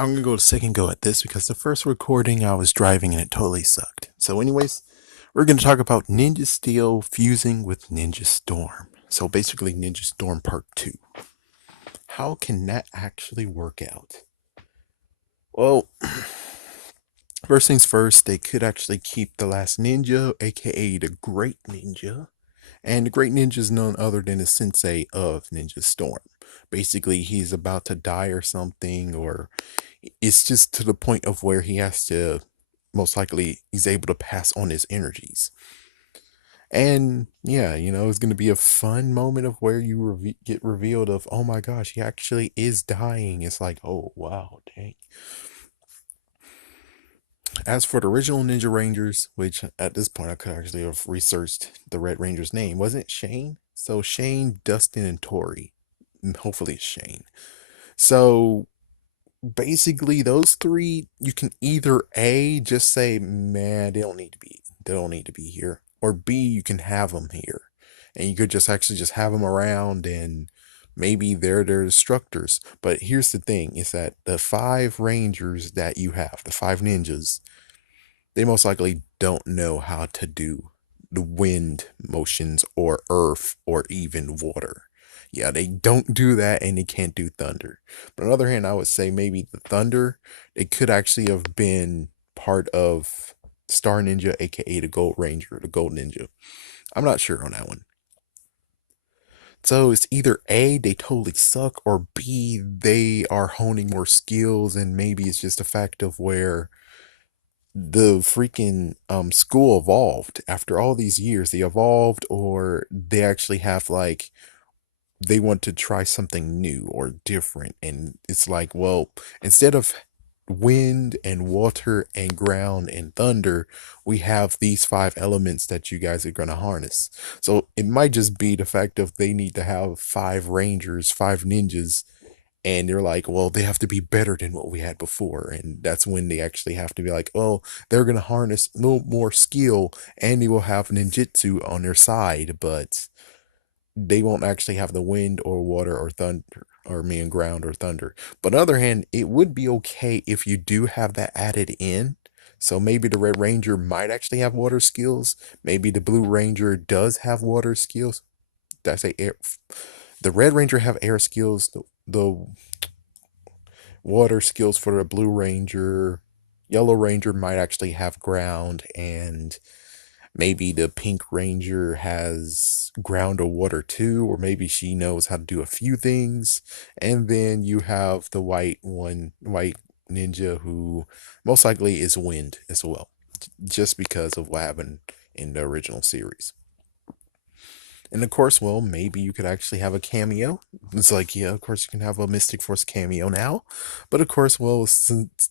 I'm gonna go a second go at this because the first recording I was driving and it totally sucked. So, anyways, we're gonna talk about Ninja Steel fusing with Ninja Storm. So basically, Ninja Storm Part 2. How can that actually work out? Well, first things first, they could actually keep the last ninja, aka the Great Ninja. And the Great Ninja is none other than the sensei of Ninja Storm. Basically, he's about to die or something, or it's just to the point of where he has to, most likely he's able to pass on his energies. And yeah, it's going to be a fun moment of where you get revealed of, oh my gosh, he actually is dying. It's like, oh wow, dang. As for the original Ninja Rangers, which at this point I could actually have researched the Red Ranger's name, wasn't it Shane? So Shane, Dustin, and Tori. Hopefully it's Shane. So basically those three, you can either A, just say, man, they don't need to be here, or B, you can have them here, and you could just actually just have them around, and maybe they're their instructors. But here's the thing, is that the five rangers that you have, the five ninjas, they most likely don't know how to do the wind motions or earth or even water. Yeah, they don't do that, and they can't do thunder. But on the other hand, I would say maybe the thunder, it could actually have been part of Star Ninja, aka the Gold Ranger, the Gold Ninja. I'm not sure on that one. So it's either A, they totally suck, or B, they are honing more skills, and maybe it's just a fact of where the freaking school evolved after all these years. They evolved, or they actually have like, they want to try something new or different, and it's like, well, instead of wind and water and ground and thunder, we have these five elements that you guys are going to harness. So it might just be the fact of they need to have five rangers, five ninjas, and they're like, well, they have to be better than what we had before. And that's when they actually have to be like, oh, they're going to harness a little more skill, and they will have ninjutsu on their side, but they won't actually have the wind or water or thunder, or mean ground or thunder. But on the other hand, it would be okay if you do have that added in. So maybe the Red Ranger might actually have water skills. Maybe the Blue Ranger does have water skills. Did I say air? The Red Ranger have air skills. The water skills for the Blue Ranger. Yellow Ranger might actually have ground, and maybe the Pink Ranger has ground or water too, or maybe she knows how to do a few things. And then you have the white ninja, who most likely is wind as well, just because of what happened in the original series. And of course, well, maybe you could actually have a cameo. It's like, yeah, of course you can have a Mystic Force cameo now. But of course, well, since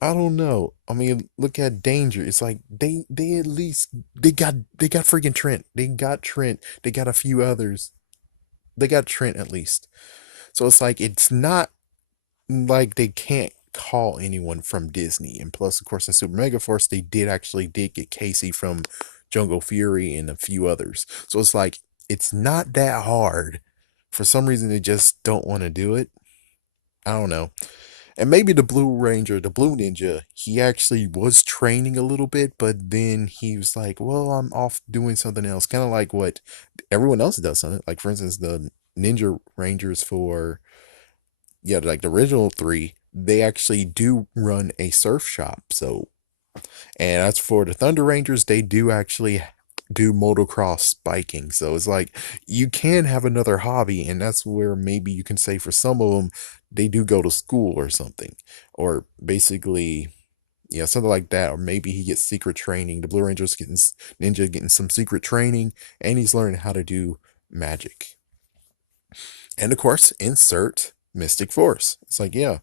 I don't know. I mean, look at Danger. It's like they at least they got freaking Trent. They got Trent. They got a few others. They got Trent at least. So it's like, it's not like they can't call anyone from Disney. And plus, of course, in Super Mega Force, they did get Casey from Jungle Fury and a few others. So it's like, it's not that hard. For some reason, they just don't want to do it. I don't know. And maybe the Blue Ranger, the Blue Ninja, he actually was training a little bit, but then he was like, well, I'm off doing something else. Kind of like what everyone else does on it. Like, for instance, the Ninja Rangers for, yeah, like the original three, they actually do run a surf shop. So, and as for the Thunder Rangers, they do actually do motocross biking. So it's like, you can have another hobby, and that's where maybe you can say for some of them, they do go to school or something, or basically, yeah, something like that. Or maybe he gets secret training. The Blue Ranger's getting Ninja getting some secret training, and he's learning how to do magic. And of course, insert Mystic Force. It's like, yeah,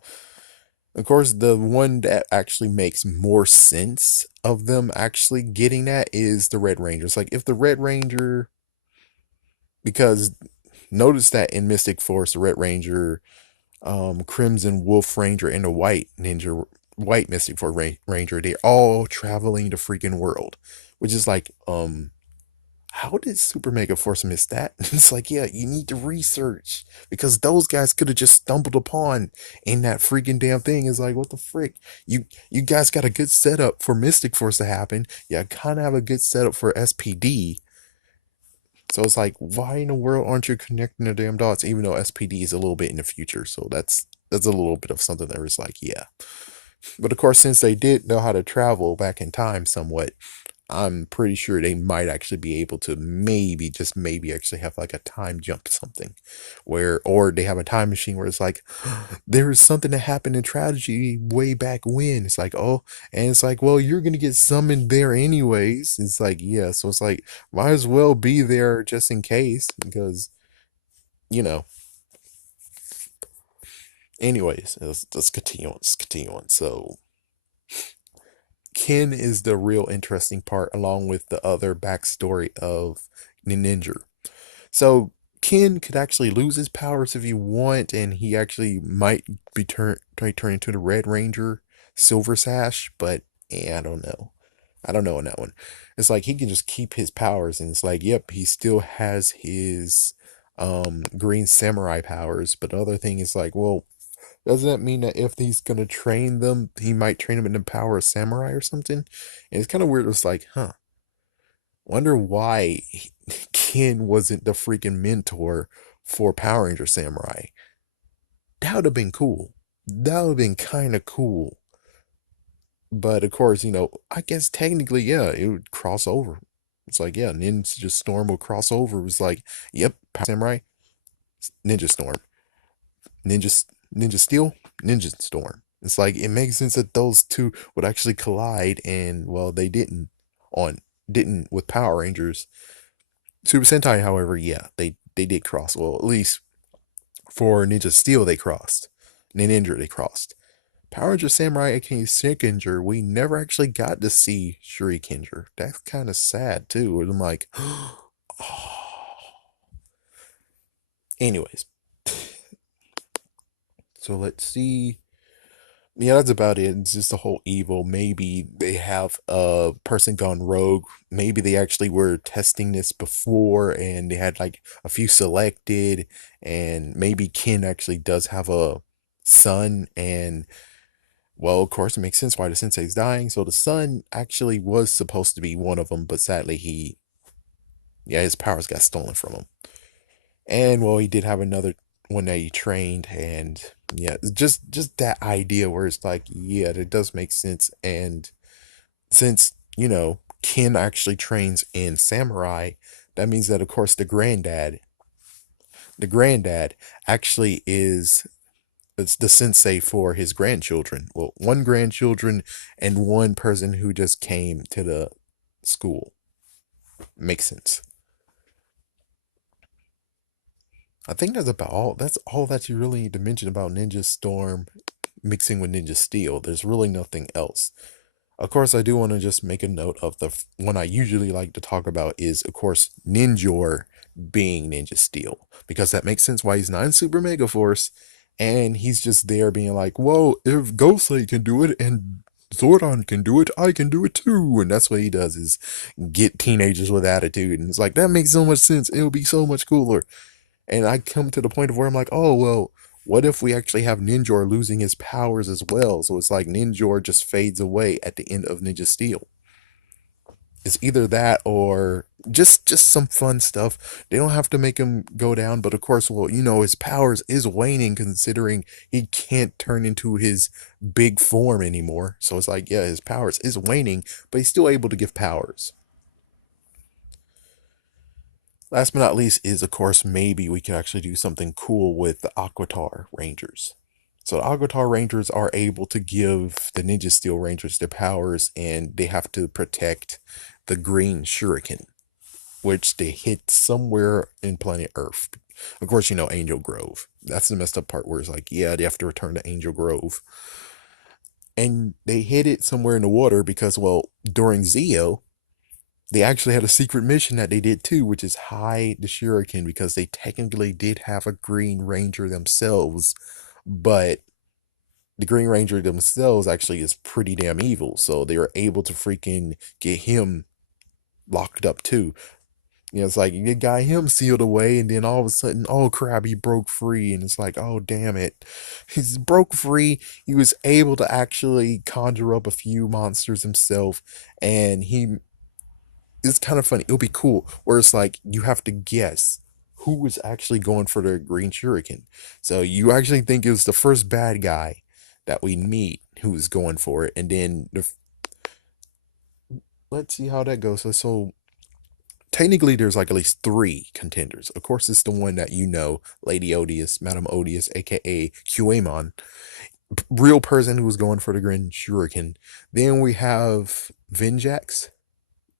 of course, the one that actually makes more sense of them actually getting that is the Red Ranger. It's like, if the Red Ranger, because notice that in Mystic Force, the Red Ranger, Crimson Wolf Ranger, and the White Mystic Force Ranger, they're all traveling the freaking world, which is like, how did Super Mega Force miss that? It's like, yeah, you need to research because those guys could have just stumbled upon in that freaking damn thing. It's like, what the frick? You guys got a good setup for Mystic Force to happen. Yeah, kind of have a good setup for SPD. So it's like, why in the world aren't you connecting the damn dots? Even though SPD is a little bit in the future, so that's a little bit of something that was like, yeah. But of course, since they did know how to travel back in time somewhat, I'm pretty sure they might actually be able to maybe, just maybe, actually have like a time jump something where, or they have a time machine where it's like, there is something that happened in tragedy way back when. It's like, oh, and it's like, well, you're going to get summoned there anyways. It's like, yeah. So it's like, might as well be there just in case because, you know, anyways, let's continue on. Let's continue on. So, Ken is the real interesting part, along with the other backstory of Ninjor. So Ken could actually lose his powers if you want, and he actually might be turn into the Red Ranger, Silver Sash. But I don't know. I don't know on that one. It's like he can just keep his powers, and it's like, yep, he still has his Green Samurai powers. But the other thing is like, well, doesn't that mean that if he's gonna train them, he might train them in the power of samurai or something? And it's kind of weird. It's like, huh, wonder why Ken wasn't the freaking mentor for Power Ranger Samurai. That would have been cool. That would have been kind of cool. But of course, I guess technically, yeah, it would cross over. It's like, yeah, Ninja Storm will cross over. It was like, yep, Power Samurai, Ninja Storm. Ninja Ninja Steel, Ninja Storm. It's like it makes sense that those two would actually collide, and well, they on didn't with Power Rangers. Super Sentai, however, yeah, they did cross. Well, at least for Ninja Steel, they crossed. Ninja, they crossed. Power Ranger Samurai, aka Shurikenger, we never actually got to see Shurikenger. That's kind of sad too. I'm like, oh. Anyways, so let's see. Yeah, that's about it. It's just the whole evil. Maybe they have a person gone rogue. Maybe they actually were testing this before and they had like a few selected. And maybe Ken actually does have a son. And well, of course, it makes sense why the sensei's dying. So the son actually was supposed to be one of them, but sadly, yeah, his powers got stolen from him. And well, he did have another one that he trained, and yeah, just that idea where it's like, yeah, that does make sense. And since Ken actually trains in samurai, that means that of course the granddad actually is it's the sensei for his grandchildren. Well, one grandchildren and one person who just came to the school. Makes sense. I think that's all that you really need to mention about Ninja Storm mixing with Ninja Steel. There's really nothing else. Of course, I do want to just make a note of the one I usually like to talk about is, of course, Ninjor being Ninja Steel, because that makes sense why he's not in Super Mega Force, and he's just there being like, "Whoa, if Ghostlight can do it and Zordon can do it, I can do it too," and that's what he does is get teenagers with attitude, and it's like that makes so much sense. It would be so much cooler. And I come to the point of where I'm like, oh, well, what if we actually have Ninjor losing his powers as well? So it's like Ninjor just fades away at the end of Ninja Steel. It's either that or just some fun stuff. They don't have to make him go down, but of course, well, his powers is waning considering he can't turn into his big form anymore. So it's like, yeah, his powers is waning, but he's still able to give powers. Last but not least is, of course, maybe we could actually do something cool with the Aquitar Rangers. So the Aquitar Rangers are able to give the Ninja Steel Rangers their powers, and they have to protect the Green Shuriken, which they hit somewhere in planet Earth. Of course, Angel Grove. That's the messed up part where it's like, yeah, they have to return to Angel Grove. And they hit it somewhere in the water because, well, during Zeo, they actually had a secret mission that they did too, which is hide the Shuriken because they technically did have a Green Ranger themselves, but the Green Ranger themselves actually is pretty damn evil, so they were able to freaking get him locked up too. You know, it's like you got him sealed away, and then all of a sudden, oh crap, he broke free, and it's like, oh damn it, he's broke free. He was able to actually conjure up a few monsters himself, and he it's kind of funny. It'll be cool where it's like you have to guess who was actually going for the green shuriken. So you actually think it was the first bad guy that we meet who was going for it, and then let's see how that goes. So technically there's like at least three contenders. Of course, it's the one that you know, Lady Odious, Madame Odious, aka QAmon, real person who was going for the Green Shuriken. Then we have Vinjax.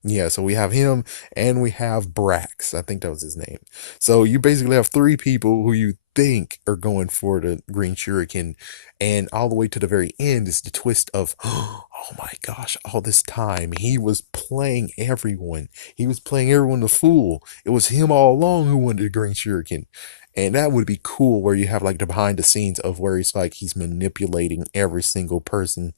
Yeah, so we have him and we have Brax. I think that was his name. So you basically have three people who you think are going for the Green Shuriken, and all the way to the very end is the twist of, oh my gosh, all this time he was playing everyone. He was playing everyone the fool. It was him all along who wanted the Green Shuriken. And that would be cool where you have like the behind the scenes of where he's like he's manipulating every single person,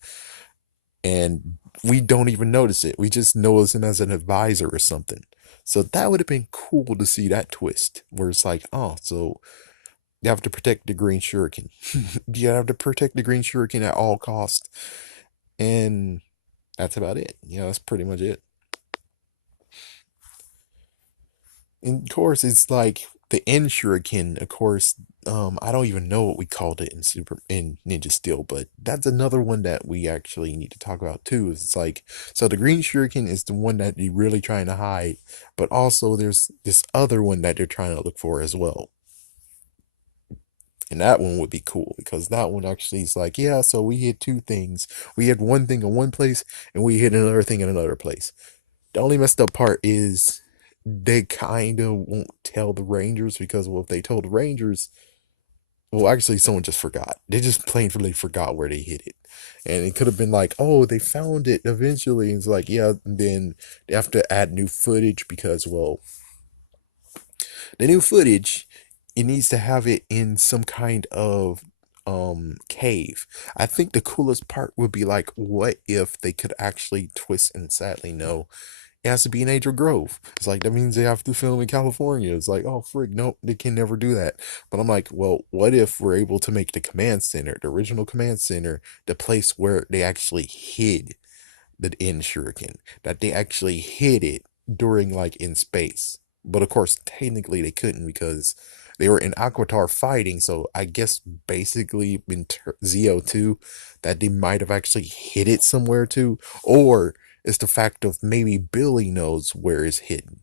and we don't even notice it. We just notice him as an advisor or something. So that would have been cool to see that twist where it's like, oh, so you have to protect the green shuriken. You have to protect the green shuriken at all costs. And that's about it. That's pretty much it. And of course, it's like the end shuriken, of course. I don't even know what we called it in Ninja Steel, but that's another one that we actually need to talk about too. It's like, so the green shuriken is the one that you're really trying to hide, but also there's this other one that they're trying to look for as well. And that one would be cool because that one actually is like, yeah, so we hit two things. We hit one thing in one place and we hit another thing in another place. The only messed up part is they kind of won't tell the Rangers because, well, if they told the Rangers, well, actually, someone just forgot. They just plainly forgot where they hit it. And it could have been like, oh, they found it eventually. And it's like, yeah, and then they have to add new footage because, well, the new footage, it needs to have it in some kind of cave. I think the coolest part would be like, what if they could actually twist, and sadly no, it has to be in Angel Grove. It's like that means they have to film in California. It's like, oh frig, nope, they can never do that. But I'm like, well, what if we're able to make the command center, the original command center, the place where they actually hid the in shuriken, that they actually hid it during like in space. But of course, technically they couldn't because they were in Aquitar fighting. So I guess basically in ZO2 that they might have actually hid it somewhere too, or it's the fact of maybe Billy knows where it's hidden.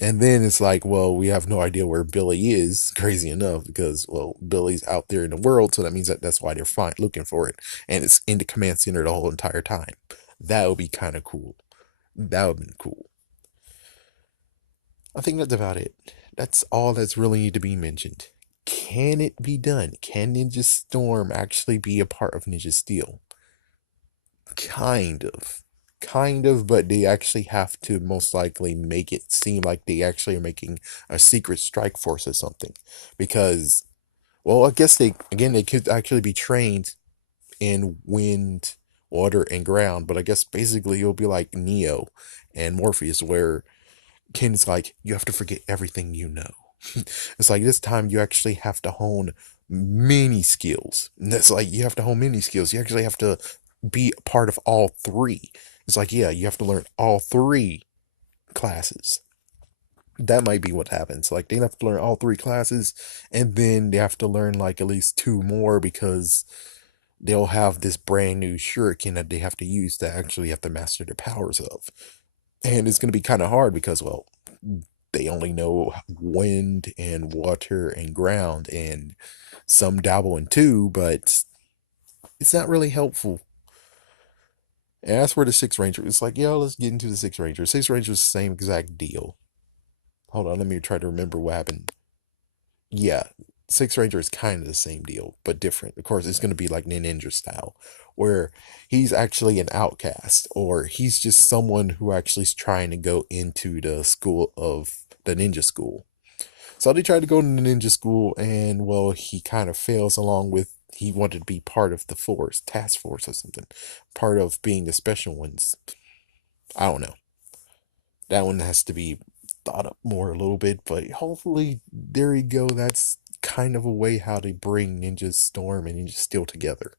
And then it's like, well, we have no idea where Billy is, crazy enough, because, well, Billy's out there in the world, so that means that that's why they're looking for it. And it's in the command center the whole entire time. That would be kind of cool. That would be cool. I think that's about it. That's all that's really need to be mentioned. Can it be done? Can Ninja Storm actually be a part of Ninja Steel? Kind of. Kind of, but they actually have to most likely make it seem like they actually are making a secret strike force or something. Because, well, I guess they could actually be trained in wind, water, and ground, but I guess basically it'll be like Neo and Morpheus, where Ken's like, you have to forget everything you know. It's like this time you actually have to hone many skills. And that's like you have to hone many skills. You actually have to be a part of all three. It's like, yeah, you have to learn all three classes. That might be what happens. Like they have to learn all three classes, and then they have to learn like at least two more because they'll have this brand new shuriken that they have to use to actually have to master their powers of. And it's going to be kind of hard because, well, they only know wind and water and ground, and some dabble in two, but it's not really helpful. And that's where the Six Ranger, it's like, yo, let's get into the Six Ranger. Six Ranger is the same exact deal. Hold on, let me try to remember what happened. Yeah, Six Ranger is kind of the same deal, but different. Of course, it's going to be like Ninja style, where he's actually an outcast, or he's just someone who actually is trying to go into the school of the ninja school. So they tried to go to the ninja school, and well, he kind of fails along with he wanted to be part of the force, task force or something, part of being the special ones. I don't know. That one has to be thought up more a little bit, but hopefully, there you go. That's kind of a way how to bring Ninja Storm and Ninja Steel together.